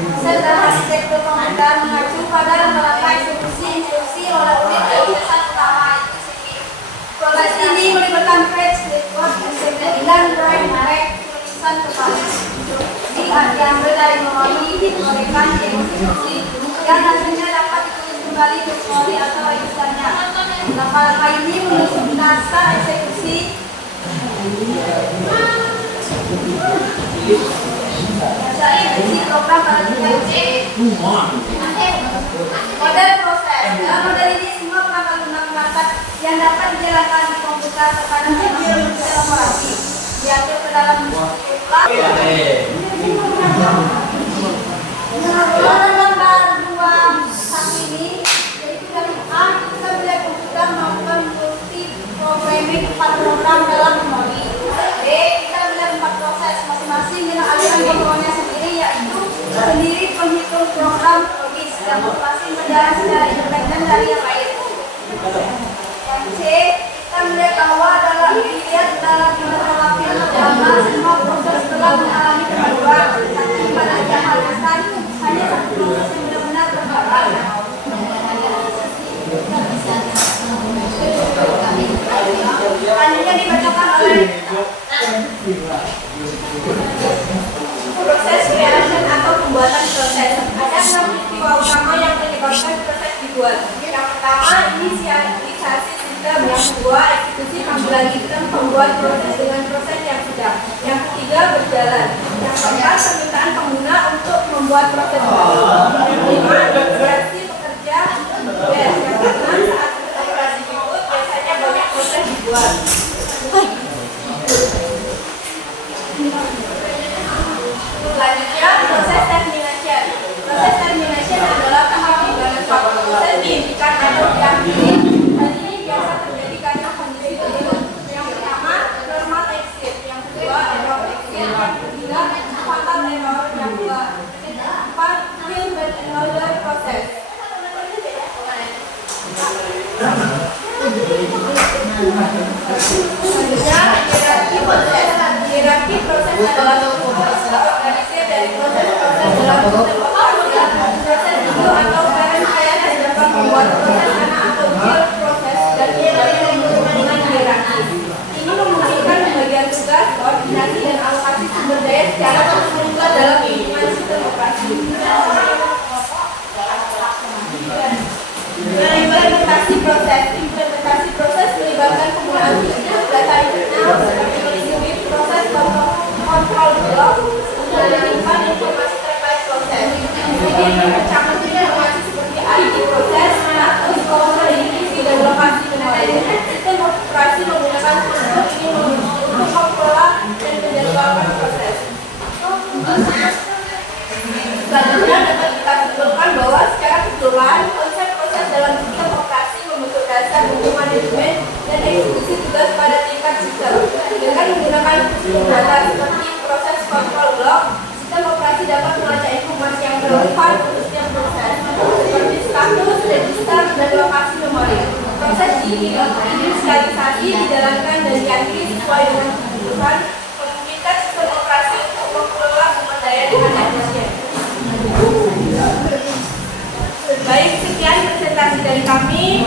Sedang arsitektur pemerintahan mengacu pada lembaga instruksi oleh unit kebiasaan utama itu. Proses ini melibatkan page report, dan drawing back tulisan kepala. Diambil dari memori dikeluarkan di instruksi dan hasilnya dapat ditulis kembali kecuali atau tulisannya. Langkah-langkah ini menuju naskah eksekusi. Program pada model proses. Dalam model ini semua perangkat yang dapat dijalankan di komputer terkadang operasi diatur ke dalam gambar dua satu ini, yaitu dari A kita melihat komputer melakukan multi programming 4 program dalam memori. B kita melihat 4 proses masing-masing dengan aliran kontrolnya sendiri, yaitu sendiri penghitung program logis dan masing-masing berjalan secara independen dari yang lain. Yang C kita melihat bahwa dalam beberapa film drama semua proses telah mengalami kemajuan, tapi pada setiap hal hanya satu proses yang benar-benar terbatas. Selanjutnya dibacakan oleh proses creation atau pembuatan proses. Ada 6 peristiwa utama yang menyebabkan proses dibuat. Yang pertama, inisialisasi sistem. Yang kedua, eksekusi panggilan sistem pembuat proses dengan proses yang sudah. Yang ketiga, berjalan. Yang keempat, permintaan pengguna untuk membuat proses baru. Yang kelima, reaksi pekerja. Yang keenam, saat operasi dibuat biasanya banyak proses dibuat. Selanjutnya, proses termination. Proses termination adalah tahap di mana suatu proses dihentikan atau diakhiri. Hal ini biasa terjadi karena kondisi berikut. Yang pertama, normal exit. Yang kedua, error exit. Yang ketiga, fatal error. Yang keempat, will but another process. Selanjutnya, hierarki proses adalah organisasi dari proses-proses dalam proses itu atau parent yang dapat membuat proses anak atau child proses dan dengan hierarki. Ini memungkinkan pembagian tugas, koordinasi dan alokasi sumber daya secara terstruktur dalam lingkungan sistem operasi. Implementasi proses melibatkan penggunaan sistem data internal seperti melindungi proses kontrol blok untuk menyimpan informasi terkait proses. Ini mencakup informasi seperti ID proses, status, koordinasi dan lokasi memori. Sistem operasi menggunakan struktur ini untuk mengelola dan menjadwalkan proses. Selanjutnya dapat kita simpulkan bahwa secara keseluruhan konsep proses dalam sistem operasi membentuk dasar untuk manajemen dan eksekusi tugas pada tingkat sistem. Dengan menggunakan sistem data seperti proses kontrol blok, sistem operasi dapat melacak informasi yang relevan untuk setiap proses, seperti status, register, dan lokasi memori. Proses diinisialisasi, dijalankan, dan diakhiri sesuai dengan kebutuhan, memungkinkan sistem operasi untuk mengelola sumber daya dengan efisien. Baik, sekian presentasi dari kami.